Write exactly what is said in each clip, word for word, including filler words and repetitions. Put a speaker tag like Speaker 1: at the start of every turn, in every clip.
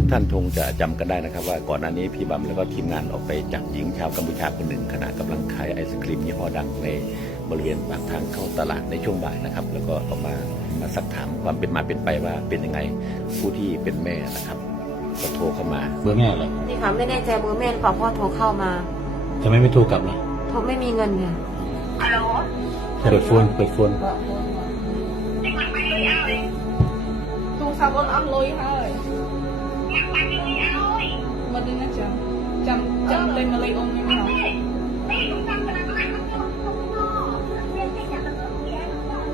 Speaker 1: ท่านคงจะจำกันได้นะครับว่าก่อนหน้านี้พี่บัมแล้วก็ทีมงานออกไปจับหญิงชาวกัมพูชาคนหนึ่งขณะกำลังขายไอศครีมยี่ห้อดังในบริเวณปากทางเข้าตลาดในช่วงบ่ายนะครับแล้วก็ออกมามาสักถามความเป็นมาเป็นไปว่าเป็นยังไงผู้ที่เป็นแม่นะครับก็โทรเข้ามา
Speaker 2: เบอร์แม่เหรอ
Speaker 3: นี่ค่ะไม่แน่ใจเบอร์แม่หรือเปล่าเพราะโทรเข้ามา
Speaker 2: ทำไมไม่โทรกลับล่ะ
Speaker 3: โทรไม่มีเงินเนี่ย
Speaker 4: ฮัลโหล
Speaker 2: เปิดโฟนเปิดโฟน
Speaker 4: ទូរស័ព្ទអូនអត់លុយហើយអ្នកបាច់លុយឲ្យមកដឹងណាចាំចាំចាំលេខមកលេខអូននេះមកនេះខ្ញុំចាំកណ្ដាលកណ្ដាលមកខ្ញុំមានតែចាំទៅទៀត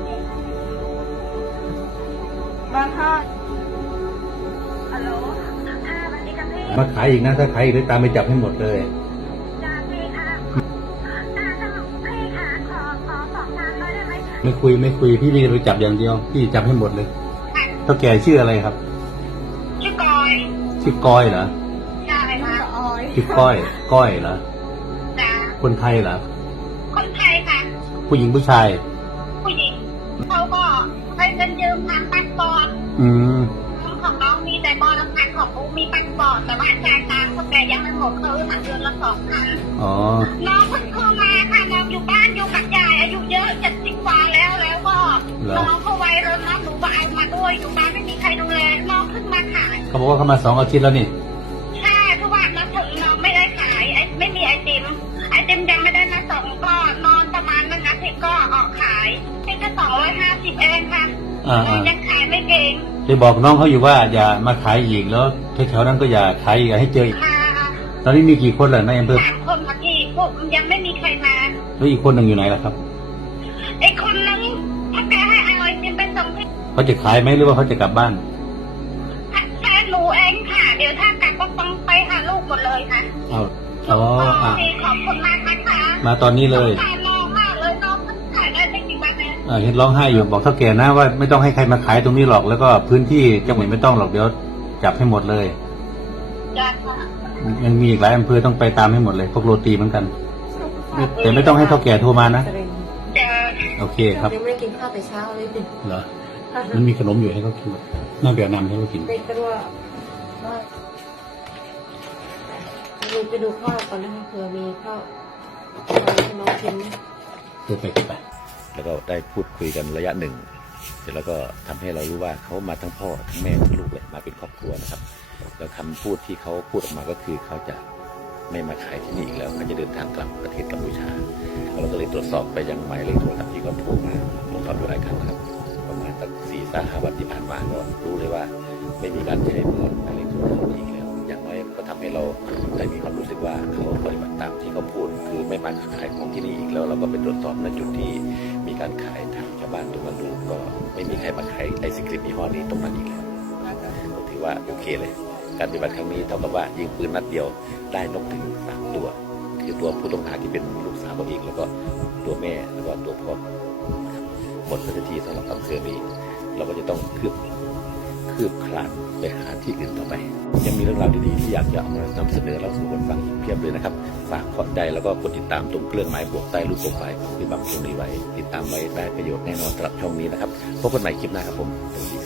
Speaker 4: បានហើយฮัลโหลค่ะสวัสดีค่ะพี่
Speaker 2: มาขายอีกนะถ้าขายอีกได้ตามไปจับให้หมดเลย
Speaker 4: จ้าพี่ค่ะจ้าสรุปพี่ค่ะขอขอสองทางได้ไหม
Speaker 2: ไม่คุยไม่คุยพี่จะไปจับอย่างเดียวพี่จับให้หมดเลยเท่าแก่ชื่ออะไรครับ
Speaker 4: ชื่อกอย
Speaker 2: ชื่อก้อยเหรอ
Speaker 4: ใช่ค่ะออย
Speaker 2: ชื่อก้อยก้อยเหรอ
Speaker 4: จ้า
Speaker 2: คนไทยเหรอ
Speaker 4: คนไทยค่ะ
Speaker 2: ผู้หญิงผู้ชาย
Speaker 4: ผู้หญิงเขาก็ให้เงินยืมทางพาสปอร์ต
Speaker 2: อืม
Speaker 4: ของน้องมีแต่บอลพันของกูมีพาสปอร์ตแต่ว่าจ่ายตังค์เขาแต่ยังไม่หมดคือมันเดือนละสองพัน
Speaker 2: อ๋อ
Speaker 4: น้องเพิ่งเข้ามาค่ะน้องอยู่บ้านอยู่กับยายอายุเยอะเจ็ดสิบกว่าแล้วแล้วก็น้องเขาวัยรุ่นน้องหนูก็เอามาด้วยอยู่บ้านไม่มีใครดูแลน้องเพิ่งมาขาย
Speaker 2: เขาบอกว่าเขามาสองอาทิตย์แล้วนี่
Speaker 4: ใช่เพราะว่ามาถึงน้องไม่ได้ขายไอ้ไม่มีไอติมไอติมยังไม่ได้มาส่งก็นอนประมาณนึงอาทิตย์ก็ออกขายเป็นแค่สองร้อยห้าสิบเองค่ะน้องยังขายไม่เก่ง
Speaker 2: ไปบอกน้องเขาอยู่ว่าอย่ามาขายอีกแล้วแถวๆนั้นก็อย่าขายอีกให้เจออีกตอนนี้มีกี่คนล่ะในอำเภอ
Speaker 4: สามคนมาที่พวกยังไม่มีใครมา
Speaker 2: แล้วอีกคนหนึ่งอยู่ไหนล่ะครับ
Speaker 4: ไอ้คนนึงถ้าแกให้เอาไอติมไปส่งที่
Speaker 2: เขาจะขายไหมหรือว่าเขาจะกลับบ้าน
Speaker 4: แฟนหนูเองค่ะเดี๋ยวถ้ากลับก็ต้องไปหาลูกหมดเลยค่ะ
Speaker 2: เอาอ๋ออ่ะ
Speaker 4: ขอบคุณมากนะคะ
Speaker 2: มาตอนนี้เลย
Speaker 4: น้องมากเลยน้องขายได้ไม่กี่วันเลย
Speaker 2: เห็นร้องไห้อยู่บอกเท่าแก่นะว่าไม่ต้องให้ใครมาขายตรงนี้หรอกแล้วก็พื้นที่จังหวัดไม่ต้องหรอกเดี๋ยวจับให้หมดเลยยังมีอีกหลายอำเภอต้องไปตามให้หมดเลยพวกโรตีเหมือนกันแต่ไม่ต้องให้เท่าแก่โทรมานะโอเคครับ
Speaker 3: ยังไม่ได้กินข้าวแต่เช้าเลย
Speaker 2: เหรอมันมีขนมอยู่ให้เขากินน่าเบียร์นำให้เขากิน
Speaker 3: ไปกระว่าดูไปดูข้าวก่อนนะคะเผื่อมีข้าวให้น้องกิน
Speaker 2: เพื่อไปกันไป
Speaker 1: แล้วก็ได้พูดคุยกันระยะหนึ่งเสร็จแล้วก็ทำให้เรารู้ว่าเขามาทั้งพ่อทั้งแม่ทั้งลูกเลยมาเป็นครอบครัวนะครับแล้วคำพูดที่เขาพูดออกมาก็คือเขาจะไม่มาขายที่นี่อีกแล้วเขาจะเดินทางกลับประเทศกัมพูชาเราก็เลยตรวจสอบไปยังหมายเลขโทรศัพท์ที่เขาโทรมาผมทำอยู่หลายครั้งครับประมาณตั้งสี่สาห้าวันที่ผ่านมาก็รู้เลยว่าไม่มีการใช้เบอร์หมายเลขโทรศัพท์อีกแล้วอย่างน้อยก็ทำให้เราได้มีความรู้สึกว่าเขาปฏิบัติตามที่เขาพูดคือไม่มาขายของที่นี่อีกแล้วเราก็ไปตรวจสอบในจุดที่มีการขายทางชาวบ้านตรงนั้นดูก็ไม่มีใครมาขายไอศกรีมยี่ห้อนี้ตรงนั้นอีกแล้วก็ถือว่าโอเคเลยการปฏิบัติครั้งนี้เท่ากับว่ายิงปืนนัดเดียวได้นกถึงสามตัวคือตัวผู้ต้องหาที่เป็นลูกสาวตัวเองแล้วก็ตัวแม่แล้วก็ตัวพ่อหมดทันทีสำหรับอำเภอนี้เราก็จะต้องคืบคืบคลานไปหาที่อื่นต่อไปยังมีเรื่องราวดีๆที่อยากจะเอามานำเสนอเราสู่คนฟังอีกเพียบเลยนะครับฝากกดได้แล้วก็กดติดตามตรงเครื่องหมายบวกใต้รูปโปรไฟล์ของพี่บังตรงนี้ไว้ติดตามไว้ได้ประโยชน์แน่นอนสำหรับช่องนี้นะครับพบกันใหม่คลิปหน้าครับผม